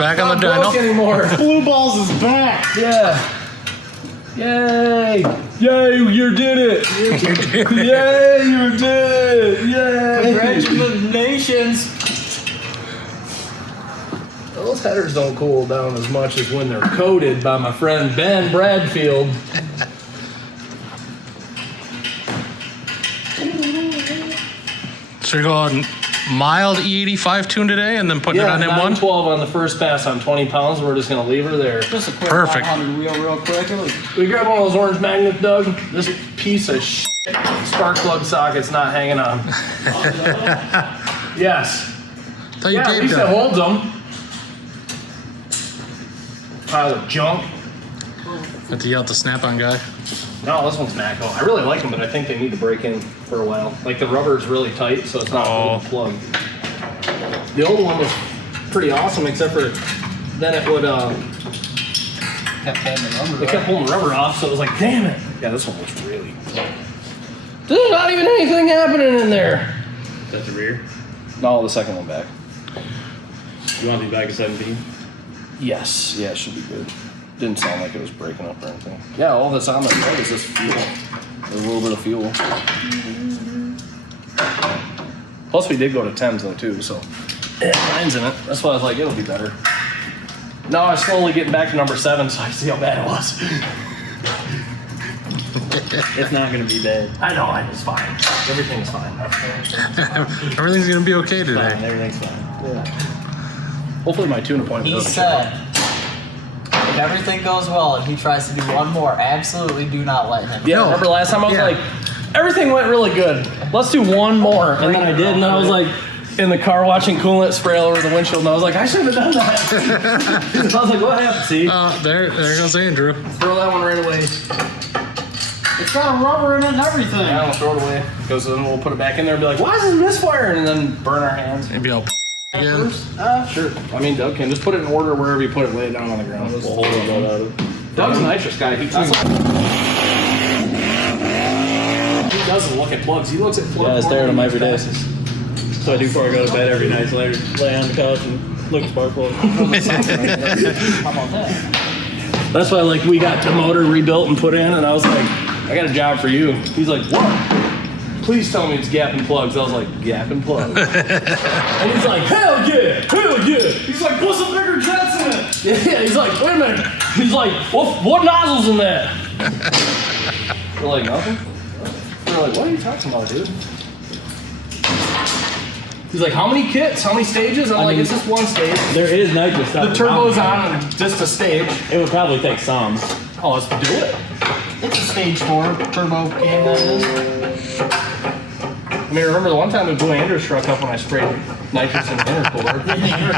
back on the dyno. Anymore. Blue Balls is back. Yeah. Yay! Yay! You did it! Yay! You did it! Yay! Congratulations! Those headers don't cool down as much as when they're coated by my friend Ben Bradfield. So you're going mild E85 tune today and then putting it on M1? 912 on the first pass on 20 pounds. We're just going to leave her there. Just a quick Perfect. 100 wheel real quick. We grab one of those orange magnets, Doug. This piece of shit spark plug socket's not hanging on. Yes. Thought you Yeah, at taped least it it. holds them. Pile of junk. Have to yell at the snap-on guy. No, this one's Macco. I really like them, but I think they need to break in for a while. Like the rubber is really tight, so it's not holding the plug. The old one was pretty awesome, except for then it would Kept holding the rubber. it kept pulling the rubber off, so it was like, damn it. Yeah, this one was really. There's not even anything happening in there. That's the rear. No, the second one back. You want these back at 17? Yes, yeah, it should be good. Didn't sound like it was breaking up or anything. Yeah, all that's on the plug is this fuel. A little bit of fuel. Plus we did go to 10s though too, so it mine's in it. That's why I was like, it'll be better. Now I'm slowly getting back to number 7 so I see how bad it was. It's not going to be bad. I know, it's fine. Everything's fine. Everything's going to be okay today. Fine, everything's fine. Yeah. Hopefully my tune appointment He doesn't said, if everything goes well and he tries to do one more, absolutely do not let him. Yeah, No. remember last time I was Yeah. like, everything went really good. Let's do one more. And then I did, and then I was like, in the car watching coolant spray all over the windshield, and I was like, I should have done that. I was like, what happened? See? There goes Andrew. Throw that one right away. It's got a rubber in it and everything. Yeah, we'll throw it away. Because then we'll put it back in there and be like, why is this misfiring? And then burn our hands. Maybe I'll again. Sure. I mean, Doug can just put it in order wherever you put it, lay it down on the ground. We'll hold it out of it. Doug's a nitrous guy. He doesn't look at plugs. He looks at plugs. Yeah, I stare at them every day. day. So I do before I go to bed every night. So I lay on the couch and look at spark plugs. How about that? That's why, like, we got the motor rebuilt and put in, and I was like, I got a job for you. He's like, what? Please tell me it's gap and plugs. I was like, gap and plugs. And he's like, hell yeah, hell yeah. He's like, put some bigger jets in it. Yeah, he's like, wait a minute. He's like, what nozzle's in that? We're like, nothing. We're like, what are you talking about, dude? He's like, how many kits? How many stages? I'm like, it's just one stage. There is nitrous stuff. The turbo's on and just a stage. It would probably take some. Oh, let's do it. It's a stage 4 turbo can, that is. I mean, remember the one time we blew Andrew's truck up when I sprayed nitrous in the intercooler?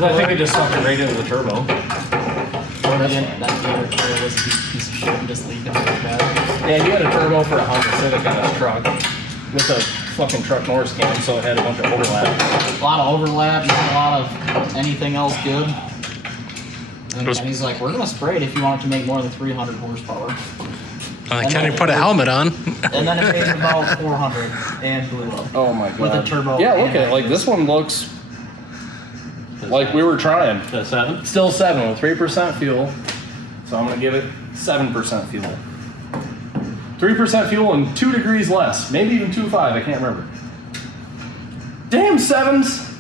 I think it just sucked it right into the turbo. That intercooler was a piece of shit and just leaked into the bed. Yeah, he had a turbo for a Honda Civic on his truck with a fucking truck Norris cam, so it had a bunch of overlap. A lot of overlap, not a lot of anything else good. And he's like, we're gonna spray it if you want it to make more than 300 horsepower. Can you put a helmet on? And then it made about 400 and blew up. Oh my god. With a turbo. Yeah, look and at it. Like, this one looks like we were trying. The 7? Still 7 with 3% fuel. So I'm gonna give it 7% fuel. 3% fuel and 2 degrees less. Maybe even 2.5, I can't remember. Damn 7s!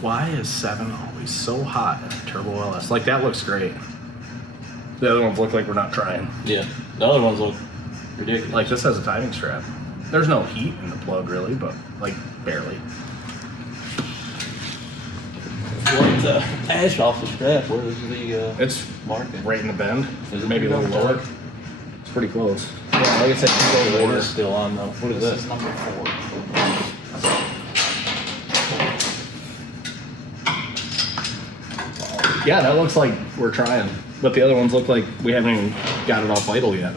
Why is 7 always so hot in Turbo LS? Like, that looks great. The other ones look like we're not trying. Yeah. The other ones look ridiculous. Like, this has a timing strap. There's no heat in the plug, really, but, like, barely. What the ash off the strap? Where is the It's market? right in the bend. Is it Maybe a little lower. It's pretty close. Yeah, like I said, The later. water's still on though. What is This this? is number 4. Yeah, that looks like we're trying. But the other ones look like we haven't even got it off idle yet.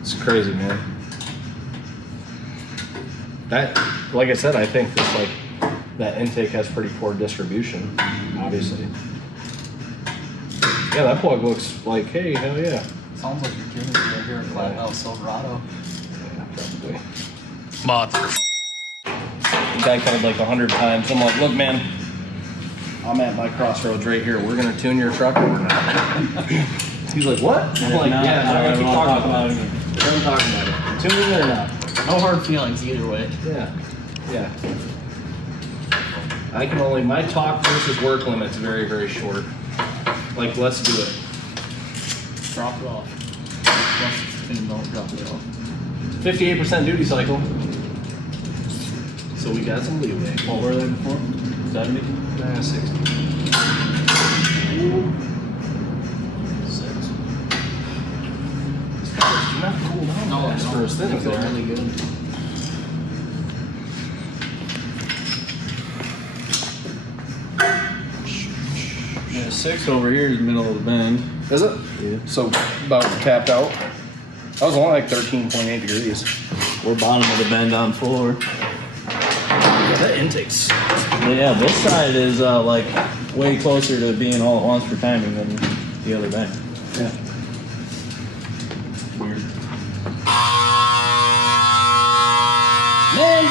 It's crazy, man. That, like I said, I think this, like, that intake has pretty poor distribution, obviously. Yeah, that plug looks like, hey, hell yeah. Sounds like you're kidding me right here in Flat House, Silverado. Yeah, probably. Mother. guy called like 100 times. I'm like, look, man, I'm at my crossroads right here. We're gonna tune your truck or we're not. He's like, what? I'm like, yeah, I'm gonna keep talking about it. I'm talking about it. Tuning or not? No hard feelings either way. Yeah. Yeah. I can only, my talk versus work limit's very, very short. Like, let's do it. Drop it off. Once it's clean, don't drop it off. 58% duty cycle. So we got some leeway. What were they before? 70? 60. 6. Do not cool down. No, fast for us. Things they're there. really good. Yeah, 6 over here is middle of the bend. Is it? Yeah. So about tapped out. That was only like 13.8 degrees. We're bottom of the bend on floor. Yeah, that intake's. Yeah, this side is like way closer to being all at once for timing than the other bend. Yeah. Weird. Man!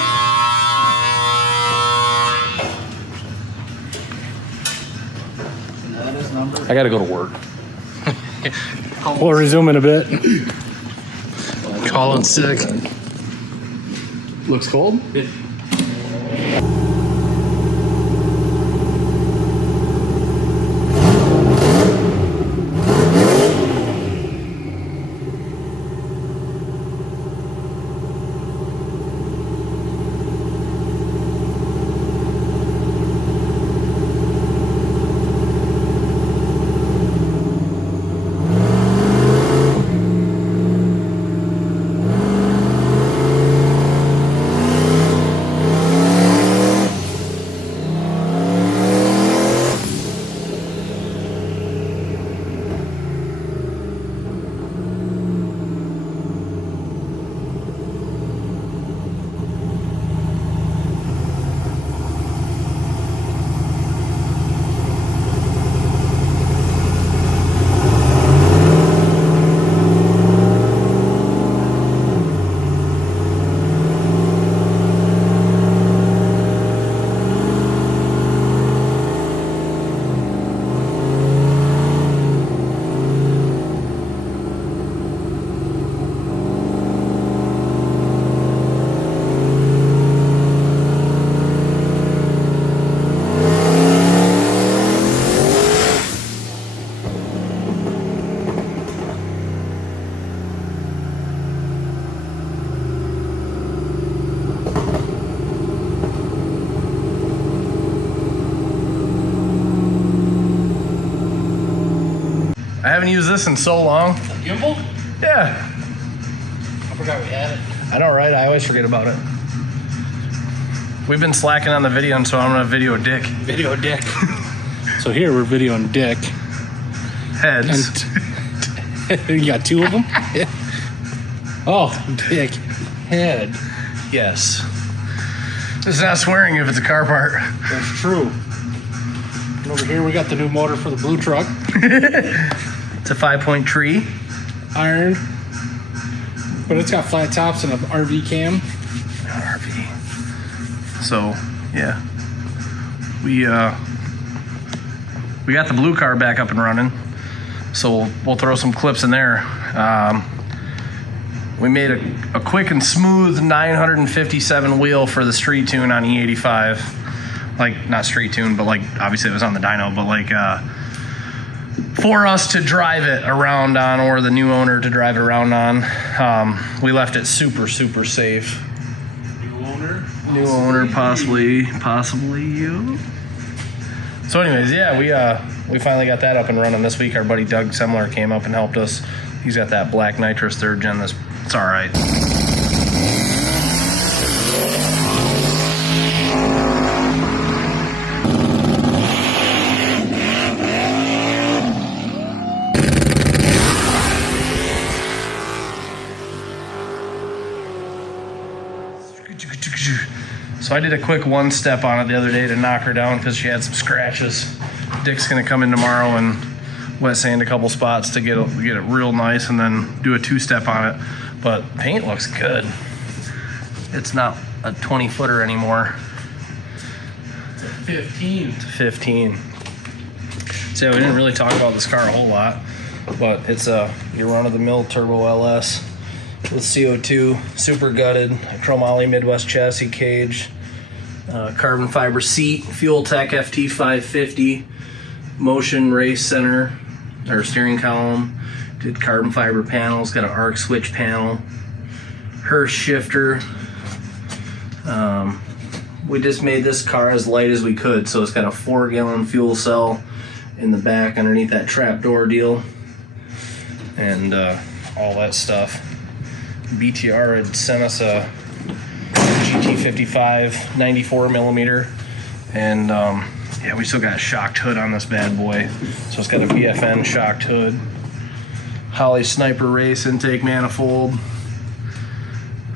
That is number. I gotta go to work. Call We'll resume in a bit. Calling sick. Looks cold? I haven't used this in so long. Gimbal? Yeah. I forgot we had it. I know, right? I always forget about it. We've been slacking on the video, and so I'm gonna video Dick. Video Dick. So here we're videoing Dick. Heads. And you got 2 of them? Oh, Dick. Head. Yes. This is not swearing if it's a car part. That's true. And over here we got the new motor for the blue truck. It's a 5-point tree. Iron. But it's got flat tops and an RV cam. RV. So, yeah. We got the blue car back up and running. So we'll throw some clips in there. We made a quick and smooth 957 wheel for the street tune on E85. Like, not street tune, but like, obviously it was on the dyno, but like, for us to drive it around on, or the new owner to drive it around on. We left it super, super safe. New owner, possibly you. So anyways, yeah, we finally got that up and running this week. Our buddy Doug Semler came up and helped us. He's got that black Nitrous 3rd gen. It's all right. So I did a quick 1-step on it the other day to knock her down because she had some scratches. Dick's gonna come in tomorrow and wet sand a couple spots to get it real nice, and then do a 2-step on it. But paint looks good. It's not a 20-footer anymore. 15. 15. So yeah, we didn't really talk about this car a whole lot, but it's your run-of-the-mill turbo LS with CO2, super gutted, chromoly Midwest chassis cage, carbon fiber seat, Fuel Tech FT 550, motion race center or steering column, did carbon fiber panels, got an arc switch panel, Hurst shifter. We just made this car as light as we could, so it's got a 4-gallon fuel cell in the back underneath that trap door deal, and all that stuff. BTR had sent us a GT55 94 millimeter, and yeah, we still got a shocked hood on this bad boy, so it's got a BFN shocked hood, Holley Sniper Race intake manifold,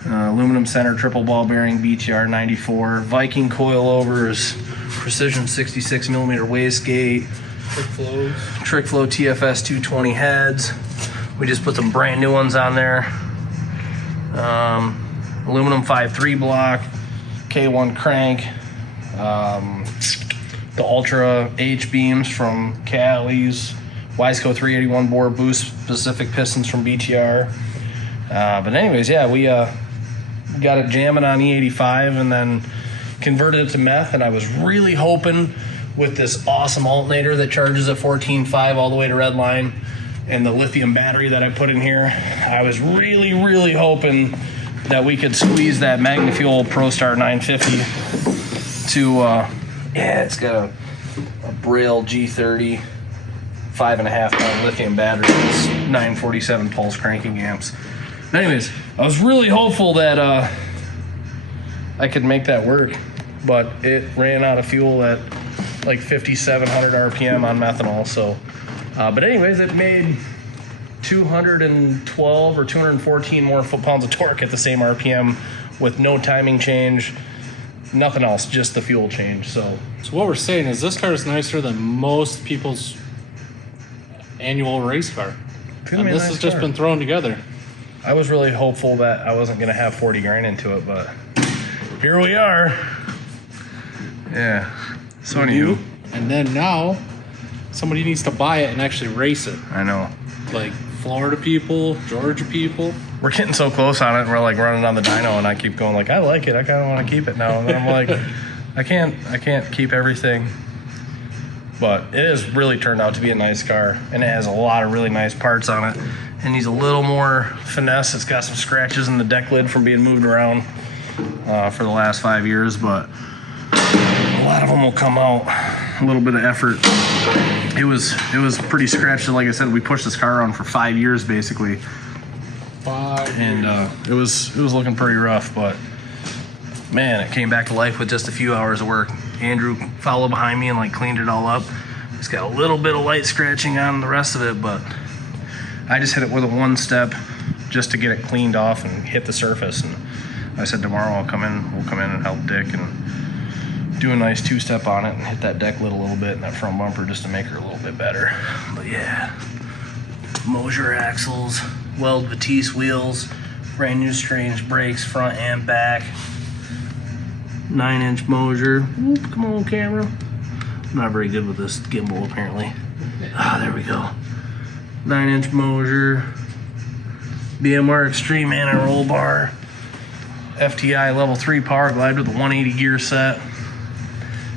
aluminum center triple ball bearing BTR 94, Viking coilovers, precision 66 millimeter wastegate, trick flow TFS 220 heads. We just put some brand new ones on there. Aluminum 5.3 block, K1 crank, the Ultra H beams from Cali's, Wiseco 381 bore boost specific pistons from BTR. But anyways, yeah, we got it jamming on E85 and then converted it to METH, and I was really hoping with this awesome alternator that charges at 14.5 all the way to red line and the lithium battery that I put in here, I was really hoping that we could squeeze that MagnaFuel ProStar 950 to yeah, it's got a Braille G30 5.5 pound lithium battery, 947 pulse cranking amps. But anyways, I was really hopeful that I could make that work, but it ran out of fuel at like 5,700 RPM on methanol. So, but anyways, it made 212 or 214 more foot-pounds of torque at the same RPM with no timing change, nothing else, just the fuel change. So what we're saying is this car is nicer than most people's annual race car. And this has just been thrown together. I was really hopeful that I wasn't going to have 40 grand into it, but here we are. Yeah. So anywho. And then now, somebody needs to buy it and actually race it. I know. Like Florida people, Georgia people. We're getting so close on it, and we're like running on the dyno, and I keep going like, I like it. I kind of want to keep it now. And then I'm like, I can't keep everything. But it has really turned out to be a nice car, and it has a lot of really nice parts on it. It needs a little more finesse. It's got some scratches in the deck lid from being moved around for the last 5 years, but a lot of them will come out. A little bit of effort. It was pretty scratched. Like I said, we pushed this car around for 5 years basically, and it was looking pretty rough. But man, it came back to life with just a few hours of work. Andrew followed behind me and like cleaned it all up. It's got a little bit of light scratching on the rest of it, but I just hit it with a one step just to get it cleaned off and hit the surface. And I said tomorrow we'll come in and help Dick and do a nice two-step on it and hit that deck lid a little bit and that front bumper just to make her a little bit better. But yeah, Mosier axles, Weld Batiste wheels, brand new strange brakes front and back, 9-inch Mosier. Whoop, come on camera. I'm not very good with this gimbal apparently. Ah, there we go. 9-inch Mosier, BMR Extreme anti-roll bar, FTI level 3 power glide with a 180 gear set,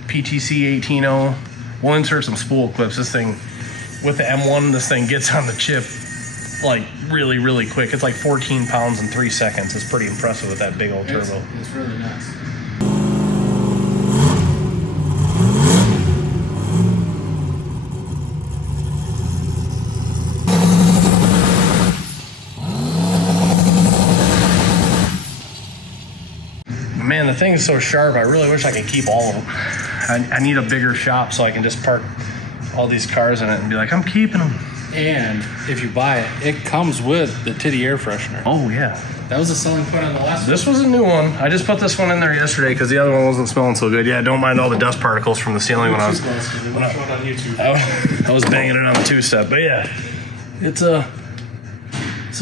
PTC 18.0. We'll insert some spool clips. This thing, with the M1, this thing gets on the chip like really quick. It's like 14 pounds in 3 seconds. It's pretty impressive with that big old turbo. It's really nice. Man, the thing is so sharp, I really wish I could keep all of them. I need a bigger shop so I can just park all these cars in it and be like, I'm keeping them. And if you buy it, it comes with the titty air freshener. Oh, yeah. That was a selling point on the last one. This was a new one. I just put this one in there yesterday because the other one wasn't smelling so good. Yeah, don't mind all the dust particles from the ceiling when I was banging it on the two-step. But yeah, it's a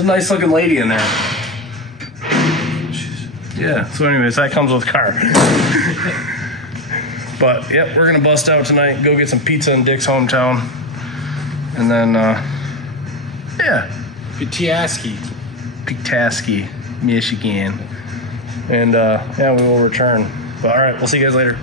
nice looking lady in there. Yeah, so anyways, that comes with car. But yep, we're gonna bust out tonight, go get some pizza in Dick's hometown, and then yeah, Petoskey, Michigan, and yeah, we will return. But all right, we'll see you guys later.